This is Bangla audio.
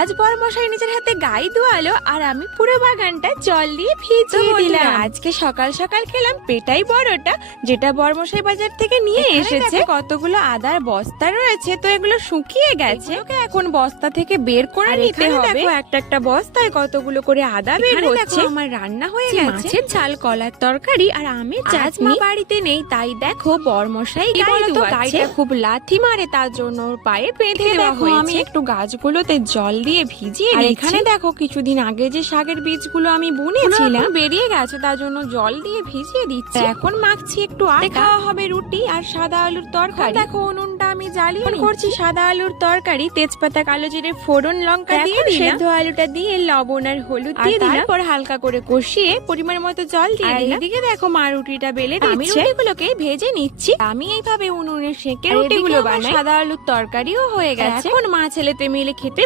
আজ বড়মশাই নিজের হাতে গাই ধোয়ালো আর আমি পুরো বাগানটা জল দিয়ে ভিজিয়ে দিলাম। আজকে সকাল সকাল খেলাম পেটাই বড়টা, যেটা বড়মশাই বাজার থেকে নিয়ে এসেছে। কতগুলো আদার বস্তা রয়েছে, তো এগুলো শুকিয়ে গেছে, এখন বস্তা থেকে বের করে নিতে হবে। দেখো একটা একটা বস্তায় কতগুলো করে আদা বের হচ্ছে। আমার রান্না হয়ে গেছে, মাছের ঝাল, কলার তরকারি আর আমের চাটনি। বাড়িতে নেই, তাই দেখো বড়মশাই গাইটা খুব লাথি মারে, তার জন্য ওর পায়ে বেঁধে দেওয়া হয়েছে। আমি একটু গাছগুলোতে জল দিয়ে ভিজিয়ে দিচ্ছি। এখানে দেখো কিছুদিন আগে যে শাকের বীজগুলো আমি বুনেছিলাম বেরিয়ে গেছে, তার জন্য জল দিয়ে ভিজিয়ে দিচ্ছি। এখন মাখছি একটু আটা, খাওয়া হবে রুটি আর সাদা আলুর তরকারি। দেখো উনুনটা আমি জ্বালিয়ে করছি সাদা আলুর তরকারি। তেজপাতা, কালো জিরে ফোড়ন, লঙ্কা দিয়ে দিলাম, সেদ্ধ আলুটা দিয়ে লবণ আর হলুদ দিয়ে দিলাম, তারপর হালকা করে কষিয়ে পরিমাণ মতো জল দিয়ে দিলাম। এদিকে দেখো মা রুটিটা বেলে দিচ্ছে, আমি রুটিগুলোকে ভেজে নিচ্ছি। আমি এইভাবে উনুনে সেঁকে রুটিগুলো বানাই। সাদা আলুর তরকারিও হয়ে গেছে, এখন মা ছেলেতে মিলে খেতে